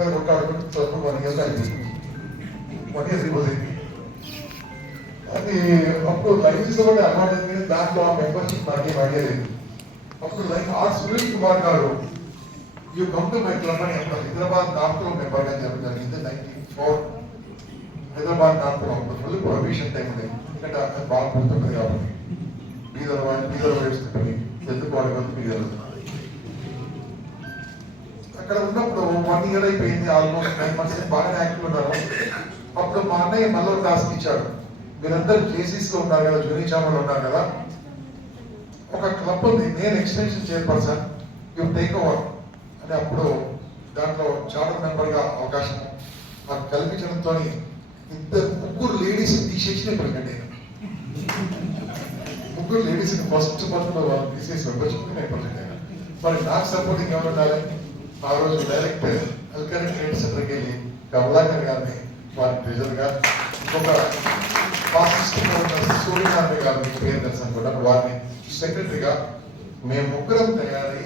ఇక్కడ కొట్టాడుకుంటూ చదువు 1 year అయిపోయింది. 1 year అయిపోయింది. అది అప్పుడు లైఫ్ ఇష్టపడే అలవాటు అనేది దాంట్లో ఆ మెంబర్షిప్ నాకేం ఐడియా లేదు. అప్పుడు లైఫ్ ఆ సునీల్ కుమార్ గారు you come to my club అని అప్పుడు హైదరాబాద్ నార్త్లో మెంబర్గా చెప్పడం జరిగింది. 94 హైదరాబాద్ నార్త్లో ఫుల్ ప్రొహిబిషన్ టైం ఉంది. ఎందుకంటే అక్కడ బాగా గుర్తుంటుంది కాబట్టి బీదర్ వేస్తుంది ఎందుకోవాలి కదా బీదర్. అక్కడ ఉన్నప్పుడు 1 year అయిపోయింది, ఆల్మోస్ట్ 9 months బాగానే యాక్టివ్ ఉన్నారు. అప్పుడు మా అన్నయ్య మళ్ళీ టాస్క్ ఇచ్చాడు, మీరందరూ జేసీసీలో ఉన్నారు కదా, జూనియర్ ఛాంబర్లో ఉన్నారు కదా, ఒక క్లబ్ ఉంది, నేను extension chairperson, you take over అని. అప్పుడు దాంట్లో చార్టర్ మెంబర్గా అవకాశం నాకు కల్పించడంతో ముగ్గురు లేడీస్ తీసేసి నేను ప్రెగ్నెంట్ అయ్యాను. ముగ్గురు లేడీస్ని ఫస్ట్ మంత్లో తీసేసి మెంబర్షిప్ నేను ప్రెగ్నెంట్ అయ్యాను. మరి నాకు సపోర్టింగ్ ఎవరు ఉండాలి? ఆ రోజు డైరెక్టర్ అల్కరెంట్ ట్రేడ్ సెంటర్కి వెళ్ళి కమలాకర్ గారిని వారి ట్రెజర్గా, ఇంకొక ఫాసిస్ట్గా ఉన్న సూర్యనారాయణ గారిని పేరు తెలుసు అనుకుంటా, వారిని సెక్రటరీగా మేము ముగ్గురం తయారై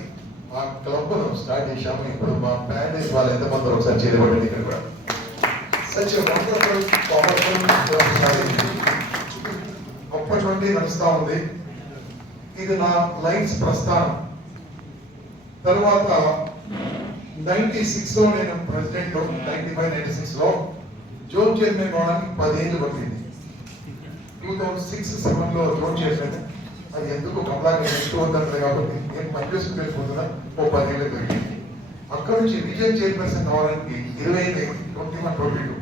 ఆ క్లబ్ను స్టార్ట్ చేశాము. ఇప్పుడు మా ప్యారేజ్ వాళ్ళు ఎంతమంది ఒకసారి చేయబడింది ఇక్కడ కూడా. సచ్ వండర్ఫుల్ పవర్ఫుల్ అప్పటి నుండి నడుస్తూ ఉంది. ఇది నా లైన్స్ ప్రస్థానం. తర్వాత 96లో నేను ప్రెసిడెంట్, 95-96లో జోన్ చైర్మన్ కావడానికి 10 ఏళ్ళు పట్టింది. 2006-07లో జోన్ చైర్మన్. అది ఎందుకు కమలాకి నెక్స్ట్ వద్దంటే కాబట్టి నేను పనిచేసుకుని వెళ్ళిపోతున్నా, 10 ఏళ్ళు దొరికింది. అక్కడ నుంచి రీజన్ చైర్పర్సన్ కావడానికి 21-22.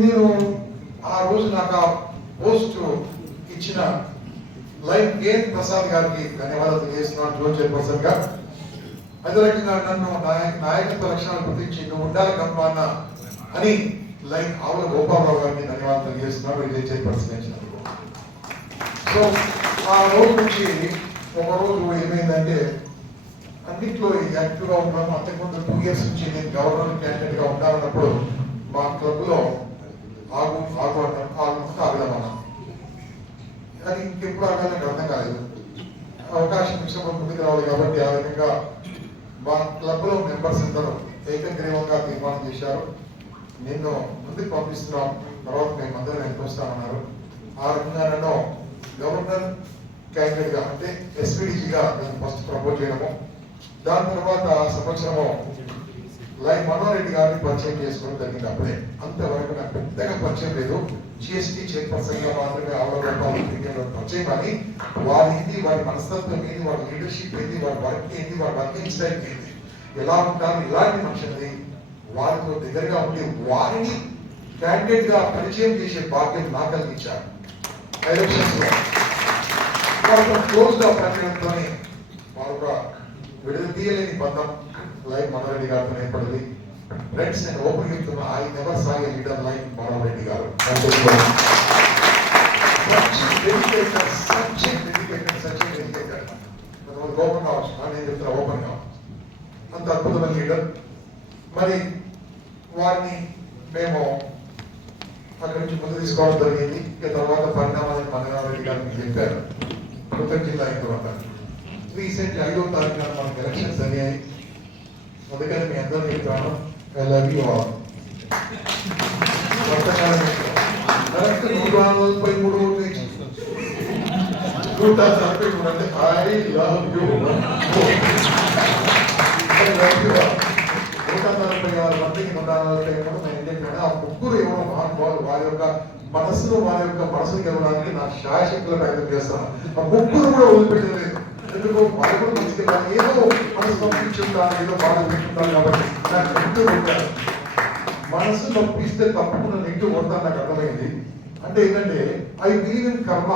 నేను ఆ రోజు నాకు ఆ పోస్ట్ ఇచ్చిన లైఫ్ గేన్ ప్రసాద్ గారికి ధన్యవాదాలు తెలియజేస్తున్నాను. జోన్ చైర్పర్సన్ గా అదే రకంగా నన్ను నాయకత్వ లక్షణాలు గుర్తించి నువ్వు ఉండాలి కమ్మా అన్న అని లైక్ ఆవుల గోపాలరావు గారికి ధన్యవాదాలు తెలియజేస్తున్నాను. ఇది చైర్పర్సన్. సో ఆ రోజు నుంచి ఒక రోజు ఏమైందంటే అన్నింటిలో యాక్టివ్గా ఉన్నాము. అంతకుముందు 2 years నుంచి నేను గవర్నర్ క్యాండిడేట్గా ఉండాలన్నప్పుడు మా క్లబ్లో ఆగుదామన్నా, అది ఇంకెప్పుడు ఆగాలని నాకు అర్థం కాలేదు. అవకాశం విషయంలో ముందుకు రావాలి కాబట్టి ఆ రకంగా మా క్లబ్లో మెంబర్స్ అందరూ ఏకగ్రీవంగా తీర్మానం చేశారు, నిన్ను ముందుకు పంపిస్తున్నాం, తర్వాత మేము అందరం వెనక్కి వస్తామన్నారు. ఆ రకంగా నన్ను గవర్నర్ క్యాండిడేట్గా అంటే ఎస్పీడీగా నేను ఫస్ట్ ప్రపోజ్ చేయడము. దాని తర్వాత సంవత్సరము లైవ్ మనోహర్ రెడ్డి గారిని పరిచయం చేసుకోవడం జరిగింది. అప్పుడే అంతవరకు నాకు పెద్దగా పరిచయం లేదు. జిఎస్టీ చైర్పర్సన్ గా మాత్రమే ఆవరణ పరిచయం, కానీ వారి ఏంటి, వారి మనస్తత్వం ఏంటి, వారి లీడర్షిప్ ఏంటి, వారి వర్క్ ఏంటి, వారి వర్కింగ్ స్టైల్ ఏంటి, ఎలా ఉంటారు, ఇలాంటి మనుషులని వారితో దగ్గరగా ఉండి వారిని క్యాండిడేట్ గా పరిచయం చేసే బాధ్యత నాకు కలిగించారు. ఎలక్షన్స్ లో వాళ్ళతో క్లోజ్ గా పనిచేయడంతో వారు విడదీయలేని బంధం లైక్ మనోహర్ రెడ్డి గారితో ఏర్పడింది. ఫ్రెండ్స్, నేను ఓపెన్ చెప్తున్నా, I never saw a leader like Manohar Reddy గారు. ఓపెన్ కావచ్చు, నేను చెప్తున్నా ఓపెన్ గా, అంత అద్భుతమైన లీడర్. మరి వారిని మేము అక్కడి నుంచి ముందు తీసుకోవడం జరిగింది. ఇక తర్వాత పరిణామాలను మనోహర్ రెడ్డి గారు మీకు చెప్పారు. కృతజ్ఞ జిల్లా అయిన రీసెంట్ 5వ తారీఖున మనకు ఎలక్షన్స్ అయ్యాయి. అందుకని మీ అందరూ చెప్తాను, ఐ లవ్ యూ ఆల్. వర్తకాలం కరెక్ట్ 143 ఓట్లు ఇచ్చి 143 అంటే ఐ లవ్ యూ. 146 మందికి 143 నేను చెప్పాను. ఆ ముగ్గురు ఎవరో మహానుభావులు వారి యొక్క మనసును గెలవడానికి నా శాయశక్తుల ప్రయత్నం చేస్తాను. ఆ ముగ్గురు కూడా వదిలిపెట్టలేదు. ఎందుకు వాళ్ళు కూడా మంచిది కాదు, ఏదో మనసు పంపించుంటాను, ఏదో బాధ పెట్టుకుంటాను కాబట్టి నాకు నెట్టు కొట్టాను. మనసు నొప్పిస్తే తప్పకుండా నెట్టు కొడతాను నాకు అర్థమైంది. అంటే ఏంటంటే ఐ బిలీవ్ ఇన్ కర్మ.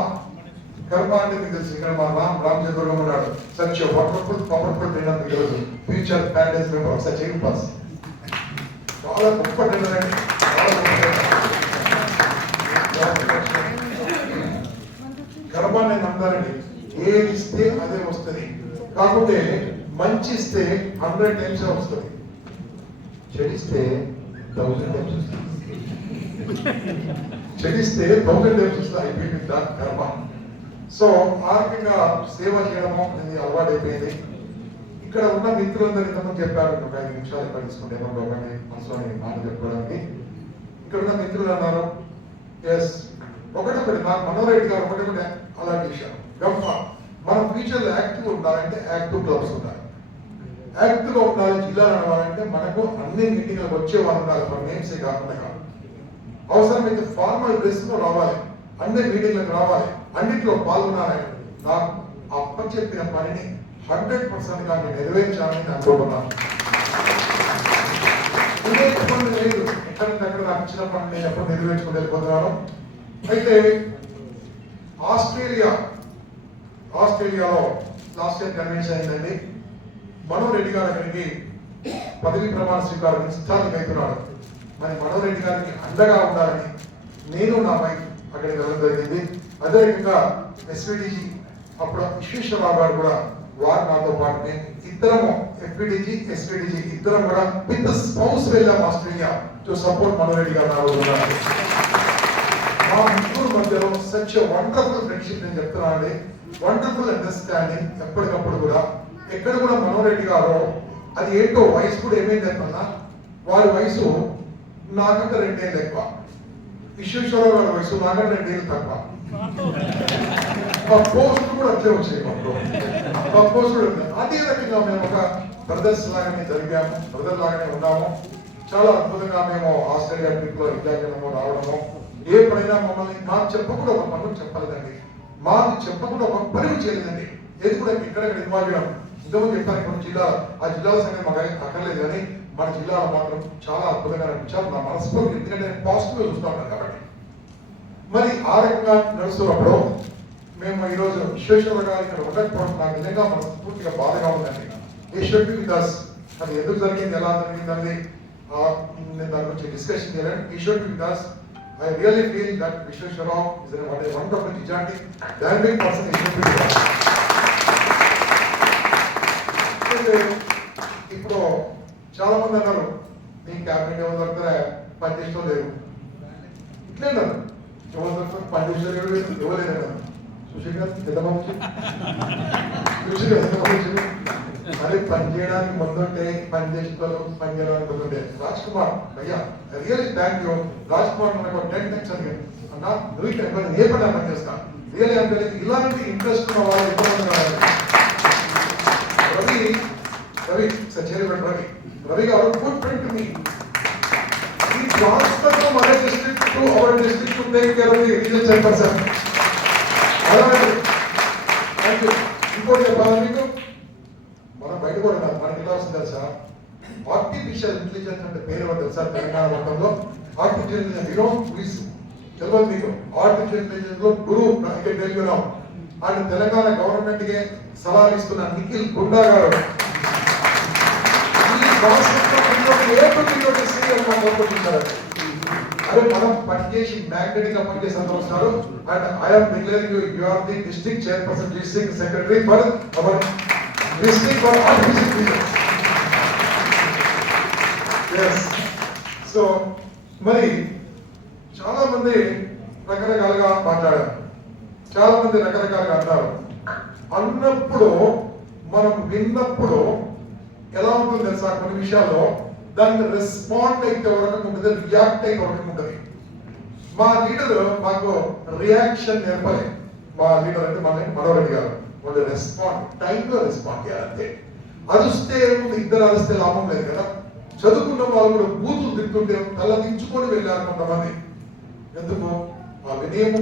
కర్మ అంటే మీకు తెలుసు, ఇక్కడ మా రామచంద్రరావు ఉన్నాడు, సచ్ వండర్ఫుల్ పవర్ఫుల్ ట్రైనర్, మీకు తెలుసు, future Paradise member, such a pass, చాలా గొప్ప ట్రైనర్ అండి, చాలా గొప్ప. కర్మ నేను నమ్ముతానండి, ఏది ఇస్తే అదే వస్తుంది. కాకపోతే మంచి ఇస్తే 100 times వస్తుంది, చెడిస్తే 1000 times వస్తుంది. చెడిస్తే 1000 times వస్తుంది. అయిపోయింది దాని కర్మ. సో ఆ రకంగా సేవ చేయడము అనేది అలవాటు అయిపోయింది. ఇక్కడ ఉన్న మిత్రులందరూ ఇంతకుముందు చెప్పారు, ఒక 5 నిమిషాలు ఎక్కడ తీసుకుంటే ఒకటి మనసులోని మాట చెప్పుకోవడానికి. ఇక్కడ ఉన్న మిత్రులు అన్నారు, ఎస్ ఒకటి నాకు మనోరెడ్డి గారు ఒకటి అలాంటి విషయం గొప్ప, మనం ఫ్యూచర్లో యాక్టివ్ ఉండాలంటే యాక్టివ్ క్లబ్స్ ఉండాలి, యాక్టివ్గా ఉండాలి. జిల్లాలు నడవాలంటే మనకు అన్ని మీటింగ్లకు వచ్చే వాళ్ళు ఉండాలి, మన నేమ్సే కాకుండా. అవసరమైతే ఫార్మల్ డ్రెస్ లో రావాలి, అన్ని మీటింగ్లకు రావాలి, అన్నింటిలో పాల్గొనాలని నాకు అప్పచెప్పిన పనిని 100% నేను నెరవేర్చాలని అనుకుంటున్నాను. పని లేదు, ఎక్కడికక్కడ నాకు ఇచ్చిన పని నేను ఎప్పుడు నెరవేర్చుకుని వెళ్ళిపోతున్నాను. అయితే ఆస్ట్రేలియాలో లాస్ట్ ఇయర్ కన్వెన్షన్ అయిందండి. మనోరెడ్డి గారు అక్కడికి పదవి ప్రమాణ స్వీకారం ఇష్టానికి అవుతున్నాడు. మరి మనోరెడ్డి గారికి అండగా ఉండాలని నేను నా వైఫ్ అక్కడికి వెళ్ళడం జరిగింది. అదే రకంగా ఎస్విడిజి అప్పుడు విశ్వేశ్వరరావు గారు కూడా వారు నాతో పాటు నేను ఇద్దరము ఎఫ్పిడిజి ఎస్విడిజి ఇద్దరం కూడా విత్ స్పౌస్ వెళ్ళాం ఆస్ట్రేలియా టు సపోర్ట్ మనోరెడ్డి గారు. మా ముగ్గురు మధ్యలో సచ్ వండర్ఫుల్ ఫ్రెండ్షిప్ నేను చెప్తున్నానండి, వండర్ఫుల్ అండర్స్టాండింగ్. ఎప్పటికప్పుడు కూడా ఎక్కడ కూడా మనోరెడ్డి గారు అది ఏంటో వయసు కూడా ఏమైంది చెప్పన్నా, వారి వయసు నాకంటే 2 ఏళ్ళు ఎక్కువ, విశ్వేశ్వరరావు గారి వయసు నాకంటే 2 ఏళ్ళు తక్కువ. మా పోస్ట్ కూడా అట్లే వచ్చాయి, మా పోస్ట్ కూడా. అదే రకంగా మేము ఒక బ్రదర్స్ లాగానే జరిగాము, బ్రదర్ లాగానే ఉన్నాము. చాలా అద్భుతంగా మేము ఆస్ట్రేలియా ట్రిప్ లో విద్యార్థులము రావడము, ఏ పనైనా మమ్మల్ని మాకు చెప్పకుండా ఒక పనులు చెప్పలేదండి, మాకు చెప్పకుండా ఒక పని చేయలేదండి. ఏది కూడా ఎక్కడెక్కడ ఇన్వాల్వ్ అయ్యాం. ఇంతకుముందు చెప్పాను కొన్ని జిల్లా, ఆ జిల్లాల సంగతి మాకు అక్కర్లేదు, కానీ మన జిల్లాలో మాత్రం చాలా అద్భుతంగా అనిపించారు నా మనసులో, ఎందుకంటే నేను పాజిటివ్ చూస్తూ ఉన్నాను కాబట్టి. మరి ఆ రకంగా నడుస్తున్నప్పుడు మేము ఈరోజు విశ్వేశ్వర గారు ఇక్కడ ఉండకపోవడం నాకు నిజంగా మనస్ఫూర్తిగా బాధగా ఉందండి. ఈ షుడ్ బి విత్ us. అది ఎందుకు జరిగింది, ఎలా జరిగింది అనేది నేను దాని గురించి డిస్కషన్ చేయలేను. ఈ should be with us. I really feel that Vishweshwarrao is a wonderful gigantic, dynamic person. ఇప్పుడు చాలా మంది అన్నారు, నీ క్యాబినెట్ ఎవరు దొరుకుతారా, పనిచేయడం లేదు ఇట్లే అన్నారు. ఎవరు దొరుకుతారు, పనిచేయడం ఇవ్వలేదు. సుశీల్ గారు అది పని చేయడానికి ముందుంటే, పని చేసుకోవాలి, పని చేయడానికి ముందుంటే. రాజ్ కుమార్ భయ్యా really thank you. Raj Kumar నాకు 10 టైమ్స్ అడిగాను, అన్నా నువ్వు ఇక్కడ ఏ పని పని చేస్తా, రియల్లీ అంటే ఇలాంటి ఇంట్రెస్ట్ ఉన్న వాళ్ళు ఎక్కువ రవి సచేరిపేట రవి గారు ఫుడ్ ప్రింట్ మీ ఈ transfer from other district to our district to take care of the regional chairperson. ఇంకోటి చెప్పాలా మీకు, మనం బయట కూడా కాదు, మనకి ఎలా వస్తుంది తెలుసా, ఆర్టిఫిషియల్ ఇంటెలిజెన్స్ అంటే పేరు ఎవరు తెలుసా తెలంగాణ మొత్తంలో? ఆర్టిఫిషియల్ ఇంటెలిజెన్స్ తెలియదు మీకు. ఆర్టిఫిషియల్ ఇంటెలిజెన్స్ లో గురువు తెలియరావు అండ్ తెలంగాణ గవర్నమెంట్ కి సలహాలు ఇస్తున్న నిఖిల్ గుండా గారు అదే మనం పనిచేసి మ్యాగ్నెటిక్ గా పనిచేసి అందరూ వస్తారు. And I'm declaring you are the district chairperson, district secretary for our district for artificial intelligence. So మరి చాలా మంది రకరకాలుగా మాట్లాడారు, చాలా మంది రకరకాలుగా అన్నారు. అన్నప్పుడు మనం విన్నప్పుడు ఎలా ఉంటుంది తెలుసా, కొన్ని విషయాల్లో దానికి రెస్పాండ్ అయితే వరకు ఉంటుంది, రియాక్ట్ అయితే వరకు ఉంటుంది. మా లీడర్ మాకు రియాక్షన్ నేర్పలేదు. మా లీడర్ అంటే మనోరెడ్డి గారు వాళ్ళు రెస్పాండ్ టైంలో రెస్పాండ్ చేయాలంటే. అరుస్తే ఇద్దరు అరిస్తే లాభం లేదు కదా. చదువుకున్న వాళ్ళు కూడా బూతులు తింటుంటే తల దించుకొని వెళ్ళారు కొంతమంది. ఎందుకు? ఆ వినయము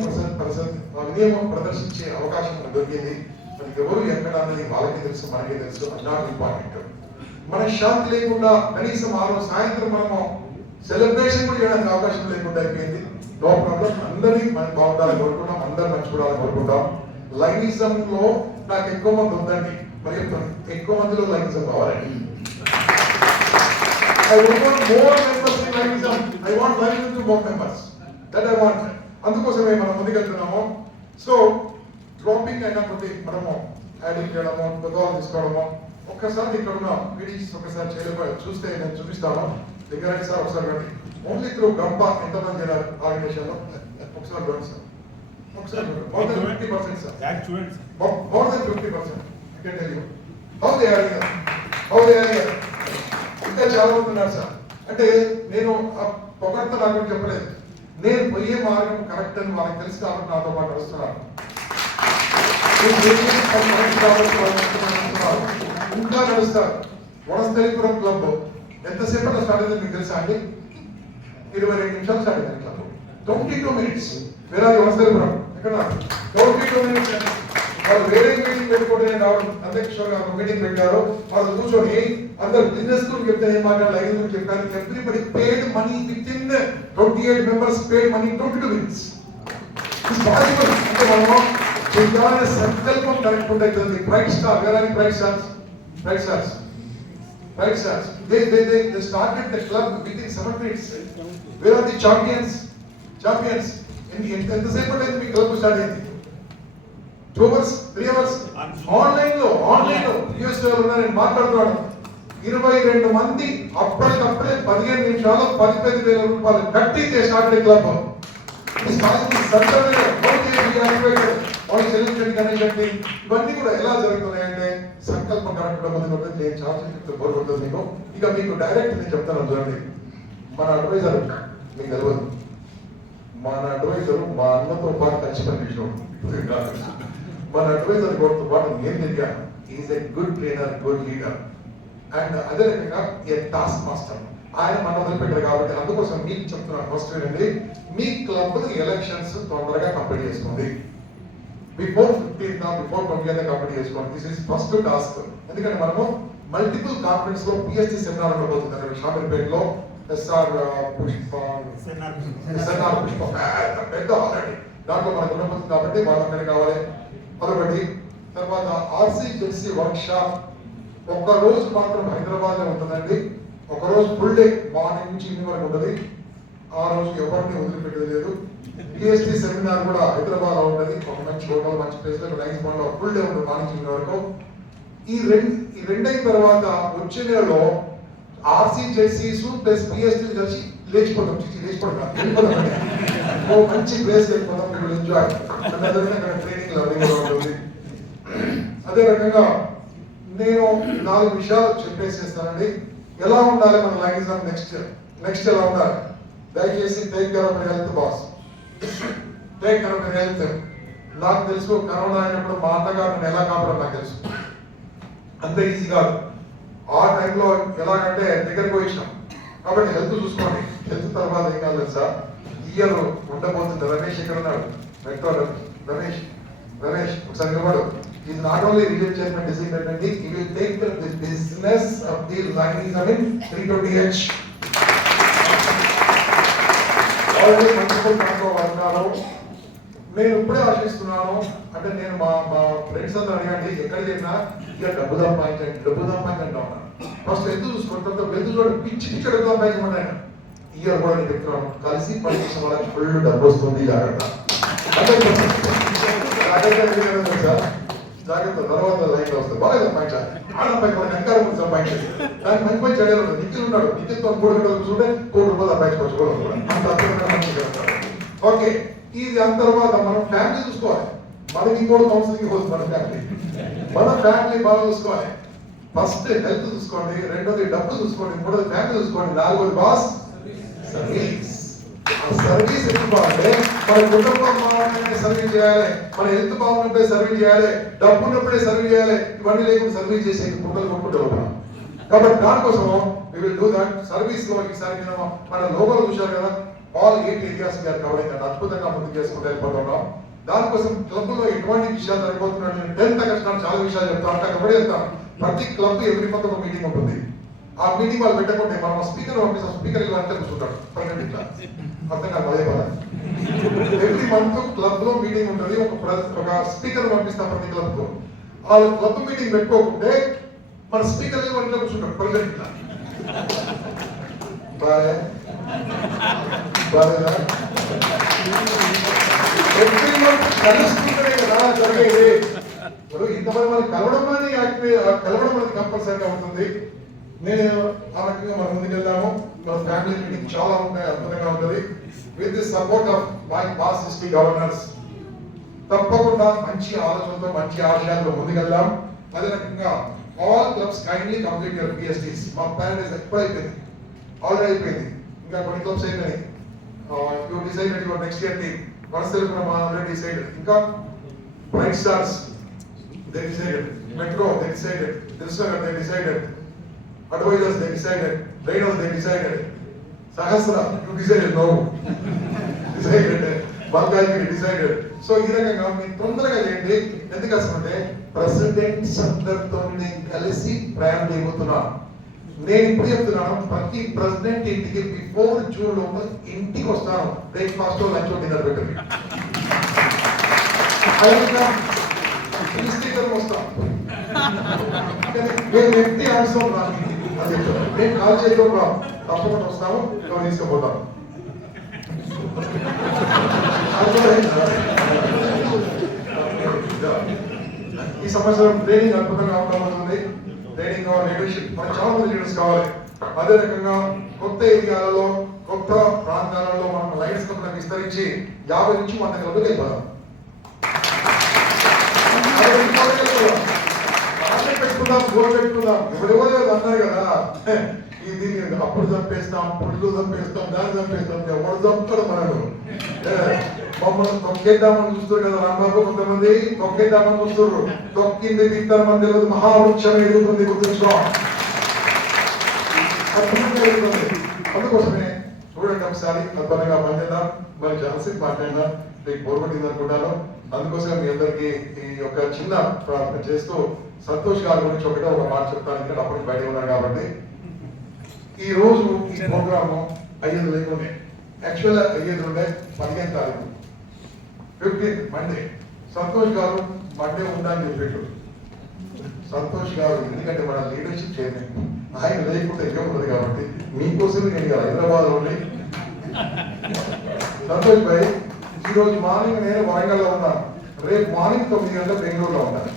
ప్రదర్శించే అవకాశం దొరికింది. అది ఎవరు ఎక్కడ అనేది వాళ్ళకి తెలుసు, మనకే తెలుసు. Not important. మన శాంతి లేకుండా కనీసం ఆ రోజు సాయంత్రం మనము సెలబ్రేషన్ కూడా చేయడానికి అవకాశం లేకుండా అయిపోయింది. నో ప్రాబ్లం, అందరినీ మనం బాగుండాలని కోరుకుంటాం, అందరు మంచి చూడాలని కోరుకుంటాం. లైనిజం లో నాకు ఎక్కువ మంది ఉందండి, మరి ఎక్కువ మందిలో లైనిజం కావాలండి. I want more members in Lainism. I want Lainism to more members. That I want. అందుకోసమే మనం ముందుకెళ్తున్నాము. సో డ్రాపింగ్ అయినప్పుడు మనము యాడింగ్ చేయడము, కొత్తవాళ్ళు తీసుకోవడము. ఒక్కసారి ఇక్కడ ఉన్న పీడీస్ ఒకసారి చేయలేదు చూస్తే నేను చూపిస్తాను. దగ్గర సార్ ఒకసారి రండి. ఓన్లీ త్రూ గంప ఎంతమంది చేయాలి ఆర్గనైజేషన్ లో ఒకసారి రండి సార్. ఒకసారి more than 50% sir. More than 50%. I can tell you. How they are here. ఇంకా చాలా మంది ఉన్నారు సార్. అంటే నేను పొగడ్తో నాకు చెప్పలేదు, నేను పోయే మార్గం కరెక్ట్ అని వాళ్ళకి తెలుసు కాబట్టి నాతో పాటు వస్తున్నారు. ఇంకా నడుస్తారు. వనస్థలిపురం క్లబ్ ఎంతసేపట్లో స్టార్ట్ అయింది మీకు తెలుసా అండి? 22 నిమిషాలు స్టార్ట్ అయింది క్లబ్. 22 minutes. వేరే వనస్థలిపురం ఎక్కడ 22 minutes. వాళ్ళు వేరే మీటింగ్ పెట్టుకుంటే రావడం. అధ్యక్షుడు గారు మీటింగ్ పెట్టారు. వాళ్ళు కూర్చొని అందరు బిజినెస్ గురించి చెప్తే ఏం మాట్లాడాలి, 5 గురించి చెప్పారు. Everybody paid money with in 28 members paid money 22 minutes. It's possible. అంటే మనము చేయాలనే సంకల్పం కరెక్ట్ ఉంటుంది. Bright star, where are bright stars? Bright stars, bright stars. They started the club within 7 minutes. Where are the champions? Champions. ఎంతసేపు అయింది మీ club start అయింది? 2 hours, 3 hours. Online లో US లో నేను మాట్లాడుతున్నాను. 22 మంది అప్పటికప్పుడే 15 నిమిషాల్లో 15,000 రూపాయలు కట్టి స్టార్ట్ క్లబ్. ఇవన్నీ కూడా ఎలా జరుగుతున్నాయంటే సంకల్పం కరెక్ట్ ముందు నేను చాలా చెప్తే బోర్పడుతుంది మీకు. ఇక మీకు డైరెక్ట్ నేను చెప్తాను చూడండి. మన అడ్వైజర్ మీకు తెలియదు, మన అడ్వైజర్ మా అన్నతో పాటు కలిసి పనిచేసినాడు. మన అడ్వైజర్ తో పాటు నేను తిరిగాను. Is a good trainer, good leader and అదే రకంగా ఏ టాస్క్ మాస్టర్. ఆయన మన వదిలిపెట్టారు కాబట్టి అందుకోసం మీకు చెప్తున్నాను. ఫస్ట్ ఏంటంటే మీ క్లబ్ ఎలక్షన్స్ తొందరగా కంప్లీట్ చేసుకోండి. Before 15th before 20th complete చేసుకోండి. This is first task. ఎందుకంటే మనము మల్టిపుల్ కాన్ఫరెన్స్ లో పిఎస్టీ సెమినార్ ఉండబోతుంది అక్కడ షామీర్పేటలో. ఎస్ఆర్ పుష్ప పెద్ద ఆల్రెడీ దాంట్లో మనకు ఉండబోతుంది కాబట్టి వాళ్ళు అక్కడికి కావాలి. అదొకటి. తర్వాత RCJC వర్క్ షాప్ ఒక్క రోజు మాత్రం హైదరాబాద్ లో ఉంటుందండి. ఒక రోజు ఫుల్ డే మార్నింగ్ నుంచి ఈవినింగ్ వరకు ఉంటుంది. ఆ రోజు ఎవరిని వదిలిపెట్టేది లేదు. PhD సెమినార్ కూడా హైదరాబాద్ లో ఉంటుంది. ఒక మంచి హోటల్, మంచి ప్లేస్ లో నైస్ బాండ్ లో ఫుల్ డే ఉంటుంది మార్నింగ్ ఈవినింగ్ వరకు. ఈ రెండైన తర్వాత వచ్చే నెలలో RCJC ప్లస్ PhD కలిసి లేచిపోతాం. మంచి ప్లేస్ వెళ్ళిపోతాం. మీరు ఎంజాయ్ ట్రైనింగ్ లర్నింగ్ ఉంటుంది. అదే రకంగా నేను 4 విషయాలు చెప్పేసేస్తానండి. ఎలా ఉండాలి మన లైంగిజం నెక్స్ట్ ఎలా ఉండాలి? దయచేసి take care of health boss, take care of health. నాకు తెలుసు కరోనా అయినప్పుడు మా అన్నగారిని ఎలా కాపాడో నాకు తెలుసు. అంత ఈజీ కాదు. ఆ టైంలో ఎలాగంటే దగ్గరకు వచ్చినాం కాబట్టి హెల్త్ చూసుకోండి. హెల్త్ తర్వాత ఏం కాదు తెలుసా? ఇయర్ ఉండబోతుంది. రమేష్ ఇక్కడ ఉన్నాడు, మెట్రో రమేష్ ఒకసారి నిలబడు. Is not only regional chairman designated, he will take the business of the Lionism in 320H. Already multiple అన్నారు. నేను ఇప్పుడే ఆశిస్తున్నాను. అంటే నేను మా ఫ్రెండ్స్ అందరూ అడిగండి ఎక్కడ చేసినా ఇక డబ్బు సంపాదించండి ఉన్నా. ఫస్ట్ ఎందుకు చూసుకుంటాం, వెళ్తూ చూడండి పిచ్చి డబ్బు సంపాదించమని ఆయన. ఇయర్ కూడా నేను చెప్తున్నాను, కలిసి పనిచేసిన వాళ్ళకి ఫుల్ డబ్బు వస్తుంది. జాగ్రత్త జాగ్రత్త. తర్వాత లైన్ వస్తుంది. బాగా సంపాదించాలి. ఆడపైకి మనకి అధికారం ఉంది సంపాదించాలి. దానికి మంచి మంచి చర్యలు ఉన్నాయి. నిఖిల్ ఉన్నాడు, నిఖిల్తో 3 గంటలు కూర్చుంటే ₹1 కోటి సంపాదించుకోవచ్చు కూడా. అంత ఓకే. ఇది అంత తర్వాత మనం ఫ్యామిలీ చూసుకోవాలి. మనకి ఇంకోటి కౌన్సిలింగ్ పోతుంది. మన ఫ్యామిలీ బాగా చూసుకోవాలి. ఫస్ట్ హెల్త్ చూసుకోండి, రెండోది డబ్బు చూసుకోండి, మూడోది ఫ్యామిలీ చూసుకోండి, నాలుగోది బాస్ సర్వీస్. సర్వీస్ ఎందుకు బాగుంటే మన కుటుంబం బాగుంటే సర్వీస్ చేయాలి, మన హెల్త్ బాగున్నప్పుడే సర్వీస్ చేయాలి, డబ్బు ఉన్నప్పుడే సర్వీస్ చేయాలి. ఇవన్నీ లేకుండా సర్వీస్ చేసే కుటుంబాలు కొట్టుకుంటాం. కాబట్టి దానికోసం we will do that. Service లో ఈసారి మన లోగోలో చూశారు కదా, ఆల్ 8 ఏరియాస్ కవర్ అయింది. అద్భుతంగా ముందుకు చేసుకుంటూ వెళ్ళిపోతున్నాం. దానికోసం క్లబ్ లో ఎటువంటి విషయాలు జరిగిపోతున్నాడు. నేను 10th ఆగస్టు చాలా విషయాలు చెప్తాను. అంటే అక్కడే చెప్తాను. ప్రతి క్లబ్ ఎవ్రీ మంత్ ఒక మీటింగ్ ఉంటుంది. ఆ మీటింగ్ వాళ్ళు పెట్టకుంటే మనం స్పీకర్ పంపిస్తాం. స్పీకర్ అంటే కూర్చుంటాడు ప్రెసిడెంట్ ఇట్లా. అర్థం కాదు అదే పద. ఎవ్రీ మంత్ క్లబ్ లో మీటింగ్ ఉంటుంది. ఒక స్పీకర్ పంపిస్తాం ప్రతి క్లబ్ కు. ఆ క్లబ్ మీటింగ్ పెట్టుకోకుంటే మన స్పీకర్ ఇంట్లో కూర్చుంటాడు ప్రెసిడెంట్ ఇట్లా. ఎవ్రీ మంత్ కలుసుకుంటే కదా జరిగేది. ఇంతమంది మనకి కలవడం అనేది కంపల్సరీగా ఉంటుంది. నేను ఆ రకంగా మనం ముందుకెళ్తాము. మన ఫ్యామిలీ మీటింగ్ చాలా ఉంటాయి, అద్భుతంగా ఉంటుంది. With the support of my boss district governors తప్పకుండా మంచి ఆలోచనతో మంచి ఆశయాలతో ముందుకెళ్దాం. అదే రకంగా all clubs kindly complete your PSTs. మా ప్యారడైజ్ ఎప్పుడు అయిపోయింది, ఆల్రెడీ అయిపోయింది. ఇంకా కొన్ని క్లబ్స్ అయిపోయినాయి. You decided your next year team. Vanasthalipuram already decided. ఇంకా bright stars they decided, Metro they decided, Dilshagar they decided, advisors they decided, trainers they decided, Sahasra you decided no, decided, Bangaji decided. So ఈ రకంగా మీరు తొందరగా చేయండి. ఎందుకంటే presidents అందరితో నేను కలిసి ప్రయాణం చేయబోతున్నాను. నేను ఇప్పుడు చెప్తున్నాను, ప్రతి ప్రెసిడెంట్ ఇంటికి బిఫోర్ జూన్ లోపల ఇంటికి వస్తాను. బ్రేక్ఫాస్ట్ లంచ్ డిన్నర్ పెట్టండి. వస్తాం నేను వ్యక్తి అవసరం రాదు, అది నేను కాల్ చేయడం రావు, తప్పకుండా వస్తాము, తీసుకుపోతాం. ఈ సంవత్సరం ట్రైనింగ్ అద్భుతంగా ఉండబోతుంది. ట్రైనింగ్ లీడర్షిప్ మనకు చాలా మంది లీడర్స్ కావాలి. అదే రకంగా కొత్త ఏరియాలలో కొత్త ప్రాంతాలలో మనం లైన్స్ కంపెనీ విస్తరించి 50 నుంచి 100 కిలోమీటర్లు అయిపోదాం. పెట్టుకుందాం ఎవరెవరో అన్నారు కదా, ఇది అప్పుడు చంపేస్తాం, పుట్లు చంపేస్తాం, దాన్ని చంపేస్తాం, ఎవరు చంపుతాడు మనకు. మమ్మల్ని తొక్కేద్దామని చూస్తారు కదా రాంబాబు, కొంతమంది తొక్కేద్దామని చూస్తారు. తొక్కింది విత్తనం మంది రోజు మహావృక్షం ఎదుగుతుంది, గుర్తుంచుకో. అందుకోసమే చూడండి ఒకసారి అద్భుతంగా పనిచేద్దాం. మరి జాన్సీ మాట్లాడినా మీకు బోర్గొట్టింది అనుకుంటాను. అందుకోసం మీ అందరికి ఈ యొక్క చిన్న ప్రార్థన చేస్తూ సంతోష్ గారి గురించి ఒక మాట చెప్తాను. ఇక్కడ అప్పటికి బయట ఉన్నారు కాబట్టి ఈ రోజు ఈ ప్రోగ్రాము అయ్యేది లేకుండే, యాక్చువల్ అయ్యేది ఉండే 15వ తారీఖు 15th మండే. సంతోష్ గారు మండే ఉందని చెప్పాడు. సంతోష్ గారు ఎందుకంటే మన లీడర్షిప్ చైర్మన్, ఆయన లేకుంటే ఏముండదు కాబట్టి మీకోసమే నేను హైదరాబాద్ ఉండి. సంతోష్ భాయ్ ఈ రోజు మార్నింగ్ నేను వరంగల్లో ఉన్నాను, రేపు మార్నింగ్ 9 గంటల బెంగళూరులో ఉంటాను.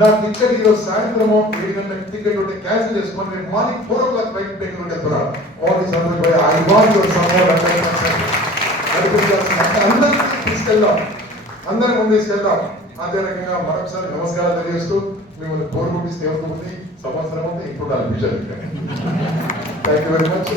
నా టికెట్ ఈరోజు సాయంత్రం 7 గంటలకు టికెట్ ఉంటే క్యాన్సిల్ చేసుకొని రేపు మార్నింగ్ 4 o'clock ఫ్లైట్ బెంగళూరు వెళ్తున్నాను. All the Santosh Bhai, I want your support. అందరికీ తీసుకెళ్దాం, అందరి ముందు తీసుకెళ్దాం. అదే రకంగా మరొకసారి నమస్కారాలు తెలియజేస్తూ మిమ్మల్ని కోరుకుంటే ఉంది సంవత్సరం అంతా ఇప్పుడు అనిపించాలి. Thank you very much.